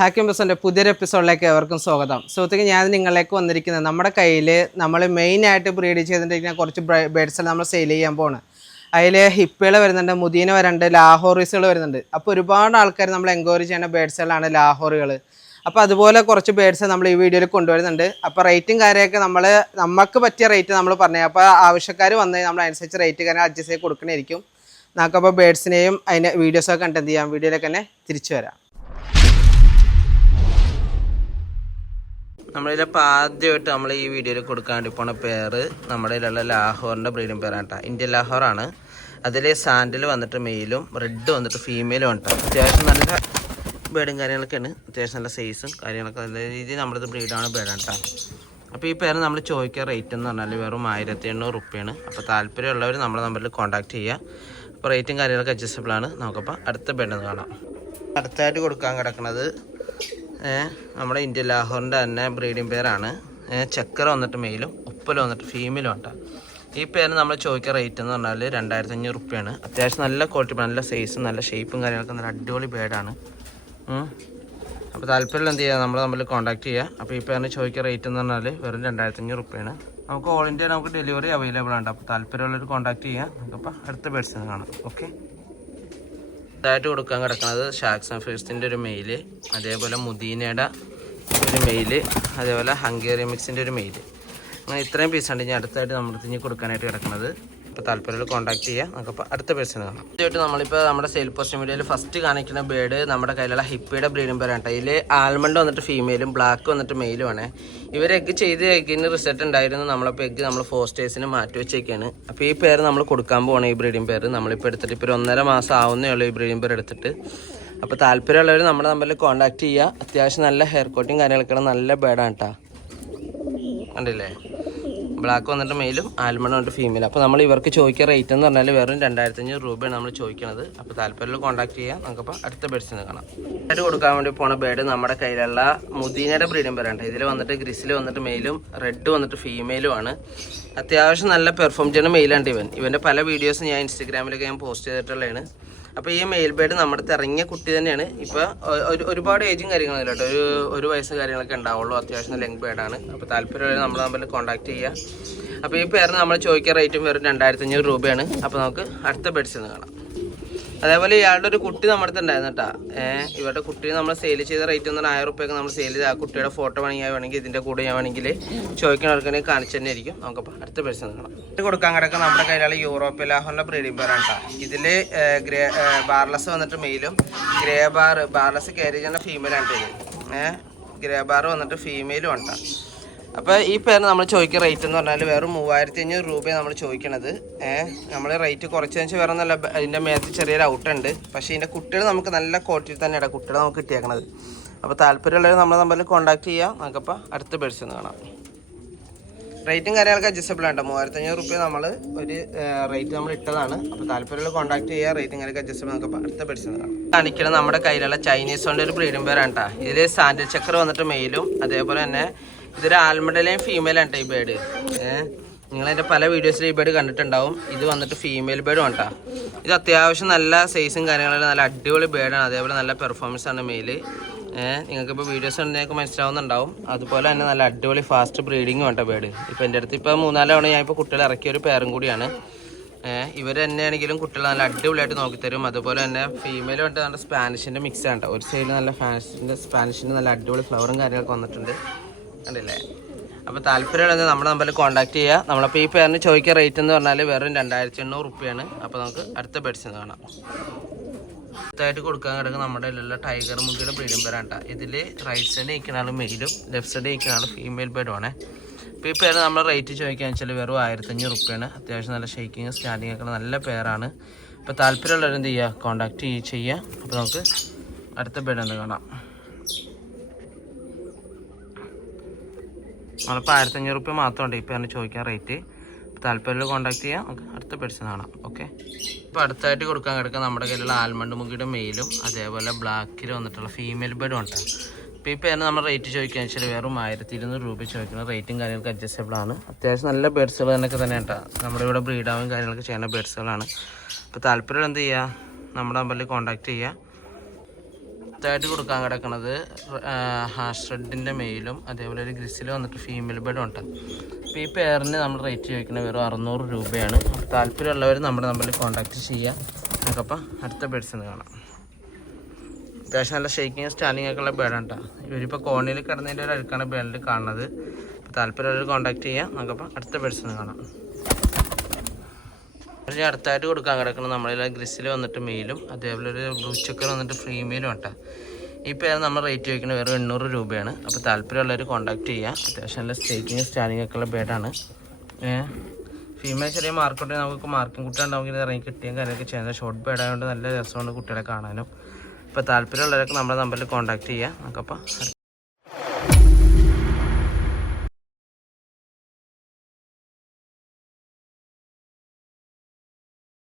ഹാക്കിം ബസ്സിന്റെ പുതിയൊരു എപ്പിസോഡിലേക്ക് എവർക്കും സ്വാഗതം. സുഹൃത്തുക്കൾ ഞാൻ നിങ്ങളിലേക്ക് വന്നിരിക്കുന്നത് നമ്മുടെ കയ്യിൽ നമ്മൾ മെയിൻ ആയിട്ട് ബ്രീഡ് ചെയ്തിട്ടിരിക്കുന്ന കുറച്ച് ബേഡ്സ് നമ്മൾ സെയിൽ ചെയ്യാൻ പോണ് അതിൽ ഹിപ്പുകൾ വരുന്നുണ്ട് മുദീന വരുന്നുണ്ട് ലാഹോറീസുകൾ വരുന്നുണ്ട്. അപ്പോൾ ഒരുപാട് ആൾക്കാർ നമ്മൾ എൻക്വയറി ചെയ്യുന്ന ബേഡ്സുകളാണ് ലാഹോറുകൾ അപ്പോൾ അതുപോലെ കുറച്ച് ബേഡ്സ് നമ്മൾ ഈ വീഡിയോയിൽ കൊണ്ടുവരുന്നുണ്ട്. അപ്പോൾ റേറ്റും കാര്യമൊക്കെ നമ്മൾ നമുക്ക് പറ്റിയ റേറ്റ് നമ്മൾ പറഞ്ഞു അപ്പോൾ ആവശ്യക്കാർ വന്ന് നമ്മൾ അനുസരിച്ച് റേറ്റ് കാര്യം അഡ്ജസ്റ്റ് ചെയ്ത് കൊടുക്കണേരിക്കും നമുക്കപ്പോൾ ബേഡ്സിനെയും അതിന്റെ വീഡിയോസൊക്കെ കണ്ടെന്ത് ചെയ്യാം. വീഡിയോയിലേക്ക് തന്നെ തിരിച്ചു വരാം. നമ്മളിതിലിപ്പോൾ ആദ്യമായിട്ട് നമ്മൾ ഈ വീഡിയോയിൽ കൊടുക്കാൻ വേണ്ടി പോണ പേര് നമ്മുടെ ഇതിലുള്ള ലാഹോറിന്റെ ബ്രീഡിംഗ് പേരാണ് കേട്ടോ. ഇന്ത്യൻ ലാഹോറാണ്. അതിൽ സാൻഡിൽ വന്നിട്ട് മെയിലും റെഡ് വന്നിട്ട് ഫീമെയിലും ഉണ്ട്. അത്യാവശ്യം നല്ല ബേഡും കാര്യങ്ങളൊക്കെയാണ്. അത്യാവശ്യം നല്ല സൈസും കാര്യങ്ങളൊക്കെ നല്ല രീതിയിൽ നമ്മളിത് ബ്രീഡാണ് ബേഡാണ് കേട്ടോ. അപ്പോൾ ഈ പേര് നമ്മൾ ചോദിക്കുക റേറ്റ് എന്ന് പറഞ്ഞാൽ വെറും ആയിരത്തി എണ്ണൂറ് റുപ്യാണ്. അപ്പോൾ താല്പര്യമുള്ളവർ നമ്മുടെ നമ്പറിൽ കോൺടാക്ട് ചെയ്യുക അപ്പോൾ റേറ്റും കാര്യങ്ങളൊക്കെ അഡ്ജസ്റ്റബിൾ ആണ്. നമുക്കപ്പോൾ അടുത്ത ബേഡ് കാണാം. അടുത്തായിട്ട് കൊടുക്കാൻ കിടക്കുന്നത് നമ്മുടെ ഇന്ത്യ ലാഹോറിന്റെ തന്നെ ബ്രീഡിംഗ് പേരാണ്. ചക്കര വന്നിട്ട് മെയിലും ഉപ്പല വന്നിട്ട് ഫീമെയിലും ഉണ്ട് ഈ പേര് നമ്മൾ ചോദിക്കുക റേറ്റ് എന്ന് പറഞ്ഞാൽ രണ്ടായിരത്തി അഞ്ഞൂറ് റുപ്യാണ്. അത്യാവശ്യം നല്ല ക്വാളിറ്റി നല്ല സൈസും നല്ല ഷേപ്പും കാര്യങ്ങളൊക്കെ നല്ല അടിപൊളി ബേഡാണ് അപ്പോൾ താല്പര്യം എന്ത് ചെയ്യുക നമ്മൾ തമ്മിൽ കോൺടാക്ട് ചെയ്യുക അപ്പോൾ ഈ പേരിന് ചോദിക്കുക റേറ്റ് എന്ന് പറഞ്ഞാൽ വെറും രണ്ടായിരത്തി അഞ്ഞൂറ് റുപ്യാണ്. നമുക്ക് ഓൾ ഇന്ത്യ നമുക്ക് ഡെലിവറി അവൈലബിൾ ആണ് അപ്പോൾ താല്പര്യമുള്ളവർ കോൺടാക്ട് ചെയ്യുക നമുക്കപ്പോൾ അടുത്ത പേഴ്സൺ കാണാം. ഓക്കെ ഇതായിട്ട് കൊടുക്കാൻ കിടക്കുന്നത് ഷാക്സ് ആൻഡ് ഫിസ്റ്റിന്റെ ഒരു മെയിൽ അതേപോലെ മുദീനയുടെ ഒരു മെയിൽ അതേപോലെ ഹംഗേറിയ മിക്സിന്റെ ഒരു മെയിൽ അങ്ങനെ ഇത്രയും പീസാണ് ഇനി അടുത്തായിട്ട് നമ്മുടെ ഇനി കൊടുക്കാനായിട്ട് കിടക്കുന്നത്. ഇപ്പോൾ താല്പര്യമുള്ള കോൺടാക്ട് ചെയ്യുക നമുക്കപ്പോൾ അടുത്ത പേഴ്സൺ കാണാം. ആദ്യമായിട്ട് നമ്മളിപ്പോൾ നമ്മുടെ സെയിൽ പോസ്റ്റ് മീഡിയയിൽ ഫസ്റ്റ് കാണിക്കുന്ന ബേഡ് നമ്മുടെ കയ്യിലുള്ള ഹിപ്പിയുടെ ബ്രീഡിംഗ് പേരാണ് ഇതിൽ ആൽമണ്ട് വന്നിട്ട് ഫീമെയിലും ബ്ലാക്ക് വന്നിട്ട് മെയിലുമാണ് ഇവർ എഗ്ഗ് ചെയ്ത് എഗ്ഗിന് റിസൾട്ട് ഉണ്ടായിരുന്നു. നമ്മളപ്പോൾ എഗ്ഗ് നമ്മൾ ഫോസ്റ്റേഴ്സിന് മാറ്റി വെച്ചേക്കാണ്. അപ്പോൾ ഈ പേര് നമ്മൾ കൊടുക്കാൻ പോകണം ഈ ബ്രീഡിംഗ് പേര്. നമ്മളിപ്പോൾ എടുത്തിട്ട് ഇപ്പോൾ ഒന്നര മാസം ആവുന്നേ ഉള്ളൂ ഈ ബ്രീഡിംഗ് പേര് എടുത്തിട്ട്. അപ്പോൾ താല്പര്യമുള്ളവർ നമ്മുടെ നമ്പറിൽ കോൺടാക്ട് ചെയ്യുക അത്യാവശ്യം നല്ല ഹെയർ കോട്ടിങ് കാര്യങ്ങളൊക്കെ നല്ല ബേഡാണ് കേട്ടോ. കണ്ടില്ലേ? ബ്ലാക്ക് വന്നിട്ട് മെയിലും ആൽമണ്ട് വന്നിട്ട് ഫീമെയിൽ അപ്പോൾ നമ്മൾ ഇവർക്ക് ചോദിക്കുക റേറ്റ് എന്ന് പറഞ്ഞാൽ വെറും രണ്ടായിരത്തി അഞ്ഞൂറ് രൂപയാണ് നമ്മൾ ചോദിക്കുന്നത് അപ്പോൾ താല്പര്യമുള്ള കോൺടാക്ട് ചെയ്യാം. നമുക്കപ്പോൾ അടുത്ത ബേഡ്സിന് കാണാം. ആയിട്ട് കൊടുക്കാൻ വേണ്ടി പോണ ബേഡ് നമ്മുടെ കയ്യിലുള്ള മുദീനയുടെ ബ്രീഡിംഗ് പേരുണ്ട് ഇതിൽ വന്നിട്ട് ഗ്രിസിൽ വന്നിട്ട് മെയിലും റെഡ് വന്നിട്ട് ഫീമെയിലും ആണ്. അത്യാവശ്യം നല്ല പെർഫോം ചെയ്യുന്ന മെയിലാണ് ഇവൻ. ഇവന്റെ പല വീഡിയോസും ഞാൻ ഇൻസ്റ്റഗ്രാമിലൊക്കെ ഞാൻ പോസ്റ്റ് ചെയ്തിട്ടുള്ളതാണ്. അപ്പോൾ ഈ മെയിൽ ബേഡ് നമ്മുടെ അടുത്ത് ഇറങ്ങിയ കുട്ടി തന്നെയാണ്. ഇപ്പോൾ ഒരുപാട് ഏജും കാര്യങ്ങളും കേട്ടോ. ഒരു ഒരു വയസ്സ് കാര്യങ്ങളൊക്കെ ഉണ്ടാവുള്ളൂ. അത്യാവശ്യം ലെങ് ബേഡാണ് അപ്പോൾ താല്പര്യമുള്ള നമ്മൾ തമ്മിൽ കോൺടാക്ട് ചെയ്യുക അപ്പോൾ ഈ പേരിന് നമ്മൾ ചോദിക്കുക റേറ്റും വെറും രണ്ടായിരത്തി അഞ്ഞൂറ് രൂപയാണ്. അപ്പോൾ നമുക്ക് അടുത്ത ബെഡ്സിൽ നിന്ന് കാണാം. അതേപോലെ ഇയാളുടെ ഒരു കുട്ടി നമ്മുടെ അടുത്ത് ഉണ്ടായിരുന്നു കേട്ടോ ഏഹ് ഇവരുടെ കുട്ടി നമ്മൾ സെയിൽ ചെയ്ത റേറ്റ് പറഞ്ഞാൽ ആയിരം റുപ്യൊക്കെ നമ്മൾ സെയിൽ ചെയ്ത് ആ കുട്ടിയുടെ ഫോട്ടോ വേണമെങ്കിൽ വേണമെങ്കിൽ ഇതിന്റെ കൂടെ ഞാൻ വേണമെങ്കിൽ ചോദിക്കുന്നവർക്കാണെങ്കിൽ കാണിച്ചു തന്നെ ആയിരിക്കും നമുക്കപ്പോൾ അടുത്ത പേഴ്സൺ കാണാം. കൊടുക്കാൻ കിടക്കുന്ന നമ്മുടെ കയ്യിലുള്ള യൂറോപ്യൻ ലാഹോറിന്റെ ബ്രീഡിംഗ് പേരാണ് കേട്ടോ ഇതിൽ ഗ്രേ ബാർലസ് വന്നിട്ട് മെയിലും ഗ്രേ ബാർ ബാർലസ് കാരേജ് ഫീമെയിലാണ് ഇത്. ഏഹ് ഗ്രേ ബാർ വന്നിട്ട് ഫീമെയിലും ഉണ്ട് അപ്പോൾ ഈ പേര് നമ്മൾ ചോദിക്കുന്ന റേറ്റ് എന്ന് പറഞ്ഞാൽ വെറും മൂവായിരത്തി അഞ്ഞൂറ് രൂപയാണ് നമ്മൾ ചോദിക്കണത്. ഏഹ് നമ്മൾ റേറ്റ് കുറച്ചെന്ന് വെച്ചാൽ വേറെ നല്ല അതിന്റെ മേത്ത് ചെറിയൊരു ഔട്ട് ഉണ്ട്. പക്ഷേ ഇതിന്റെ കുട്ടികൾ നമുക്ക് നല്ല ക്വാളിറ്റി തന്നെയാണ് കുട്ടികളെ നമുക്ക് കിട്ടിയേക്കണത്. അപ്പോൾ താല്പര്യമുള്ളവർ നമ്മൾ തമ്മിൽ കോൺടാക്ട് ചെയ്യാം. നമുക്കപ്പോൾ അടുത്ത ബേഡ്സ് ഒന്ന് കാണാം. റേറ്റും കാര്യങ്ങളൊക്കെ അഡ്ജസ്റ്റബിൾ ആണ് മൂവായിരത്തി അഞ്ഞൂറ് റുപ്യ നമ്മൾ ഒരു റേറ്റ് നമ്മൾ ഇട്ടതാണ്. അപ്പോൾ താല്പര്യമുള്ള കോൺടാക്ട് ചെയ്യുക റേറ്റും കാര്യമൊക്കെ അഡ്ജസ്റ്റബിൾ നമുക്ക് അടുത്ത ബെഡ്സ് കാണിക്കണം നമ്മുടെ കയ്യിലുള്ള ചൈനീസ് കൊണ്ട് ഒരു ബ്രീഡും പേരാണ് കേട്ടോ ഇതിൽ സാൻഡിൽ ചക്കർ വന്നിട്ട് മെയിലും അതേപോലെ തന്നെ ഇതൊരു ആൽമണ്ടലെയും ഫീമെയിലാണ് കേട്ടോ ഈ ബേഡ് ഏഹ് നിങ്ങളതിന്റെ പല വീഡിയോസിൽ ഈ ബേഡ് കണ്ടിട്ടുണ്ടാവും. ഇത് വന്നിട്ട് ഫീമെയിൽ ബേഡും കേട്ടോ ഇത് അത്യാവശ്യം നല്ല സൈസും കാര്യങ്ങളും നല്ല അടിപൊളി ബേഡാണ് അതേപോലെ നല്ല പെർഫോമൻസ് ആണ് മെയിൽ നിങ്ങൾക്കിപ്പോൾ വീഡിയോസ് ഉണ്ടെങ്കിൽ മനസ്സിലാവുന്നുണ്ടാവും. അതുപോലെ തന്നെ നല്ല അടിപൊളി ഫാസ്റ്റ് ബ്രീഡിങ്ങും ഉണ്ട് ബേഡ് ഇപ്പോൾ എന്റെ അടുത്ത് ഇപ്പോൾ മൂന്നാൽ തവണ ഞാൻ ഇപ്പോൾ കുട്ടികളെ ഇറക്കിയ ഒരു പേരും കൂടിയാണ്. ഇവർ തന്നെയാണെങ്കിലും കുട്ടികൾ നല്ല അടിപൊളിയായിട്ട് നോക്കിത്തരും. അതുപോലെ തന്നെ ഫീമെയിലും ഉണ്ട് നല്ല സ്പാനിഷിന്റെ മിക്സ് ആണ് ഒരു സൈഡിൽ നല്ല ഫാൻസിന്റെ സ്പാനിഷിന്റെ നല്ല അടിപൊളി ഫ്ലവറും കാര്യങ്ങളൊക്കെ വന്നിട്ടുണ്ട്. കണ്ടില്ലേ? അപ്പോൾ താല്പര്യമുള്ളത് നമ്മുടെ നമ്പറിൽ കോൺടാക്ട് ചെയ്യുക. നമ്മളപ്പോൾ ഈ പേരിന് ചോദിക്കുക റേറ്റ് എന്ന് പറഞ്ഞാൽ വെറും രണ്ടായിരത്തി എണ്ണൂറ് റുപ്യാണ്. അപ്പോൾ നമുക്ക് അടുത്ത ബെഡ്സിന് കാണാം. അടുത്തായിട്ട് കൊടുക്കാൻ കിടക്കുന്ന നമ്മുടെ എല്ലാ ടൈഗർ മുഖിയുടെ ബ്രീഡിംഗ് പേരാണ് കേട്ടോ ഇതിൽ റൈറ്റ് സൈഡ് നിൽക്കുന്ന മെയിലും ലെഫ്റ്റ് സൈഡ് നിൽക്കുന്ന ഫീമെയിൽ ബേഡുമാണ് ഇപ്പോൾ ഈ പേര് നമ്മൾ റേറ്റ് ചോദിക്കുകയെന്ന് വെച്ചാൽ വെറും ആയിരത്തഞ്ഞൂറ് റുപ്യാണ്. അത്യാവശ്യം നല്ല ഷേക്കിങ് സ്റ്റാൻഡിങ് ഒക്കെ നല്ല പേരാണ് അപ്പോൾ താല്പര്യമുള്ളവരെന്ത് ചെയ്യുക? കോൺടാക്ട് ചെയ്യുക. അപ്പോൾ നമുക്ക് അടുത്ത എന്ന് കാണാം. നമ്മളിപ്പോൾ ആയിരത്തഞ്ഞൂറ് റുപ്യ മാത്രമുണ്ട്. ഇപ്പോൾ എന്നെ ചോദിക്കാൻ റേറ്റ് താല്പര്യം കോൺടാക്ട് ചെയ്യാം. നമുക്ക് അടുത്ത പേഴ്സൺ കാണാം. ഓക്കെ ഇപ്പോൾ അടുത്തായിട്ട് കൊടുക്കാൻ കിടക്കുക നമ്മുടെ കയ്യിലുള്ള ആൽമണ്ട് മുക്കിയുടെ മെയിലും അതേപോലെ ബ്ലാക്കിൽ വന്നിട്ടുള്ള ഫീമെയിൽ ബേഡും ഉണ്ട്. ഇപ്പോൾ ഈ പേര് നമ്മൾ റേറ്റ് ചോദിക്കുക വെച്ചാൽ വെറും ആയിരത്തി ഇരുന്നൂറ് രൂപ ചോദിക്കുന്നത് റേറ്റും കാര്യങ്ങളൊക്കെ അഡ്ജസ്റ്റബിൾ ആണ്. അത്യാവശ്യം നല്ല ബേഡ്സുകൾ തന്നെയൊക്കെ തന്നെ കേട്ടോ. നമ്മുടെ ഇവിടെ ബ്രീഡാവും കാര്യങ്ങളൊക്കെ ചെയ്യുന്ന ബേഡ്സുകളാണ് അപ്പോൾ താല്പര്യം എന്ത് ചെയ്യുക നമ്മുടെ നമ്പറിൽ കോൺടാക്ട് ചെയ്യുക അടുത്തായിട്ട് കൊടുക്കാൻ കിടക്കുന്നത് ഹാഷ് റെഡിന്റെ മെയിലും അതേപോലെ ഒരു ഗ്രിസിൽ വന്നിട്ട് ഫീമെയിൽ ബെഡും ഉണ്ട്. അപ്പോൾ ഈ പേരിന് നമ്മൾ റേറ്റ് ചോദിക്കുന്നത് വെറും അറുന്നൂറ് രൂപയാണ്. താല്പര്യമുള്ളവർ നമ്മുടെ നമ്പറിൽ കോൺടാക്റ്റ് ചെയ്യുക നമുക്കപ്പോൾ അടുത്ത ബേഡ്സിന് കാണാം. അത്യാവശ്യം നല്ല ഷേക്കിങ് സ്റ്റാൻഡിങ് ഒക്കെ ഉള്ള ബേഡാണ് കേട്ടോ ഇവരിപ്പോൾ കോണിയിൽ കിടന്നതിന്റെ ഒരു അടുക്കാണ് ബേഡിൽ കാണുന്നത്. താല്പര്യമുള്ളവർ കോൺടാക്ട് ചെയ്യുക നമുക്കപ്പോൾ അടുത്ത ബേഡ്സിന് കാണാം. ഇനി അടുത്തായിട്ട് കൊടുക്കാൻ കിടക്കുന്നത് നമ്മളിൽ ഗ്രിസിൽ വന്നിട്ട് മെയിലും അതേപോലെ ഒരു ബ്ലൂ ചെക്കർ വന്നിട്ട് ഫീമെയിലും കേട്ടോ ഈ പേര് നമ്മൾ റേറ്റ് ചോദിക്കുന്നത് വെറും എണ്ണൂറ് രൂപയാണ്. അപ്പോൾ താല്പര്യമുള്ളവർ കോൺടാക്ട് ചെയ്യുക അത്യാവശ്യം നല്ല സ്റ്റേക്കിങ് സ്റ്റാൻഡിങ് ഒക്കെ ഉള്ള ബേഡാണ് ഫീമെയിൽ ചെറിയ മാർക്കോട്ട് നമുക്ക് മാർക്കും കുട്ടികളുണ്ടാവും ഇറങ്ങി കിട്ടിയും കാര്യമൊക്കെ ചെയ്യുന്നത് ഷോർട്ട് ബേഡ് ആയതുകൊണ്ട് നല്ല രസമാണ് കുട്ടികളെ കാണാനും. അപ്പോൾ താല്പര്യമുള്ളവരൊക്കെ നമ്മുടെ നമ്പറിൽ കോൺടാക്ട് ചെയ്യുക നമുക്കപ്പോൾ